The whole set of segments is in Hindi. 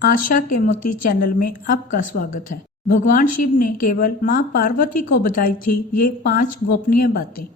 आशा के मोती चैनल में आपका स्वागत है। भगवान शिव ने केवल मां पार्वती को बताई थी ये 5 गोपनीय बातें।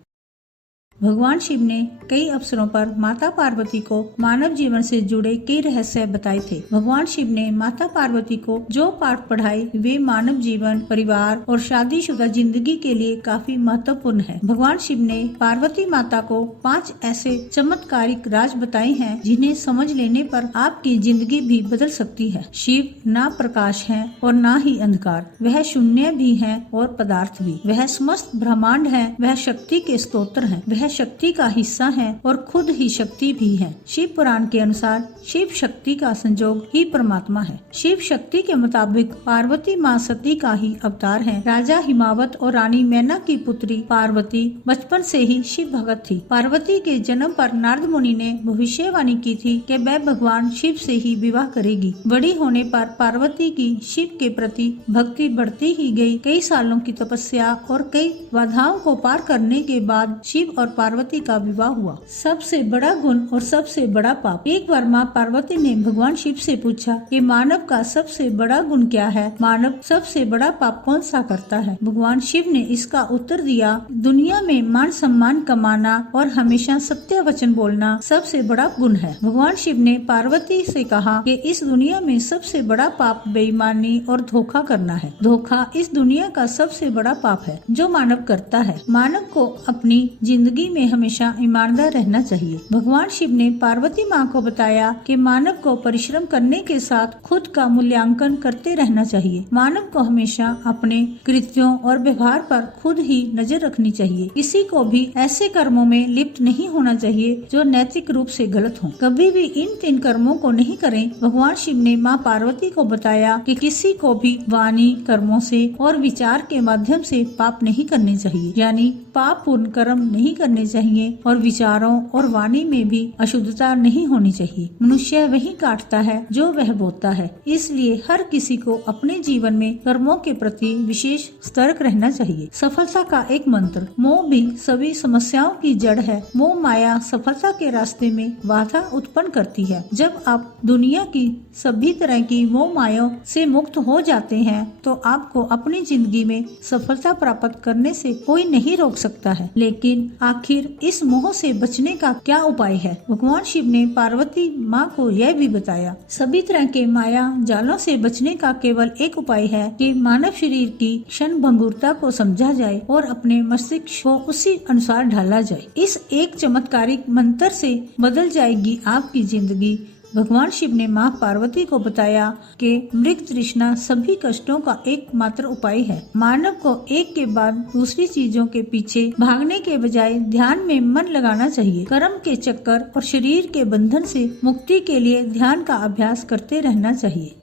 भगवान शिव ने कई अवसरों पर माता पार्वती को मानव जीवन से जुड़े कई रहस्य बताए थे। भगवान शिव ने माता पार्वती को जो पाठ पढ़ाए वे मानव जीवन, परिवार और शादीशुदा जिंदगी के लिए काफी महत्वपूर्ण है। भगवान शिव ने पार्वती माता को 5 ऐसे चमत्कारिक राज बताए हैं जिन्हें समझ लेने पर आपकी जिंदगी भी बदल सकती है। शिव ना प्रकाश है और ना ही अंधकार, वह शून्य भी है और पदार्थ भी। वह समस्त ब्रह्मांड है, वह शक्ति के स्तोत्र है, वह शक्ति का हिस्सा है और खुद ही शक्ति भी है। शिव पुराण के अनुसार शिव शक्ति का संजोग ही परमात्मा है। शिव शक्ति के मुताबिक पार्वती माँ सती का ही अवतार है। राजा हिमावत और रानी मैना की पुत्री पार्वती बचपन से ही शिव भक्त थी। पार्वती के जन्म पर नारद मुनि ने भविष्यवाणी की थी कि वह भगवान शिव से ही विवाह करेगी। बड़ी होने पर पार्वती की शिव के प्रति भक्ति बढ़ती ही गई। कई सालों की तपस्या और कई बाधाओं को पार करने के बाद शिव और पार्वती का विवाह हुआ। सबसे बड़ा गुण और सबसे बड़ा पाप। एक बार माँ पार्वती ने भगवान शिव से पूछा कि मानव का सबसे बड़ा गुण क्या है, मानव सबसे बड़ा पाप कौन सा करता है। भगवान शिव ने इसका उत्तर दिया, दुनिया में मान सम्मान कमाना और हमेशा सत्य वचन बोलना सबसे बड़ा गुण है। भगवान शिव ने पार्वती से कहा कि इस दुनिया में सबसे बड़ा पाप बेईमानी और धोखा करना है। धोखा इस दुनिया का सबसे बड़ा पाप है जो मानव करता है। मानव को अपनी जिंदगी में हमेशा ईमानदार रहना चाहिए। भगवान शिव ने पार्वती माँ को बताया कि मानव को परिश्रम करने के साथ खुद का मूल्यांकन करते रहना चाहिए। मानव को हमेशा अपने कृत्यों और व्यवहार पर खुद ही नजर रखनी चाहिए। किसी को भी ऐसे कर्मों में लिप्त नहीं होना चाहिए जो नैतिक रूप से गलत हो। कभी भी इन 3 कर्मों को नहीं करें। भगवान शिव ने माँ पार्वती को बताया कि किसी को भी वाणी, कर्मों से और विचार के माध्यम से पाप नहीं करने चाहिए, यानी पाप पूर्ण कर्म नहीं करने चाहिए और विचारों और वाणी में भी अशुद्धता नहीं होनी चाहिए। मनुष्य वही काटता है जो वह बोता है। इसलिए हर किसी को अपने जीवन में कर्मों के प्रति विशेष सतर्क रहना चाहिए। सफलता का एक मंत्र। मोह भी सभी समस्याओं की जड़ है। मोह माया सफलता के रास्ते में बाधा उत्पन्न करती है। जब आप दुनिया की सभी तरह की मोह माया से मुक्त हो जाते हैं तो आपको अपनी जिंदगी में सफलता प्राप्त करने से कोई नहीं रोक सकता है। लेकिन आखिर इस मोह से बचने का क्या उपाय है? भगवान शिव ने पार्वती माँ को यह भी बताया, सभी तरह के माया जालों से बचने का केवल एक उपाय है कि मानव शरीर की क्षण भंगुरता को समझा जाए और अपने मस्तिष्क को उसी अनुसार ढाला जाए। इस एक चमत्कारिक मंत्र से बदल जाएगी आपकी जिंदगी। भगवान शिव ने माँ पार्वती को बताया कि मृग तृष्णा सभी कष्टों का एकमात्र उपाय है। मानव को एक के बाद दूसरी चीजों के पीछे भागने के बजाय ध्यान में मन लगाना चाहिए। कर्म के चक्कर और शरीर के बंधन से मुक्ति के लिए ध्यान का अभ्यास करते रहना चाहिए।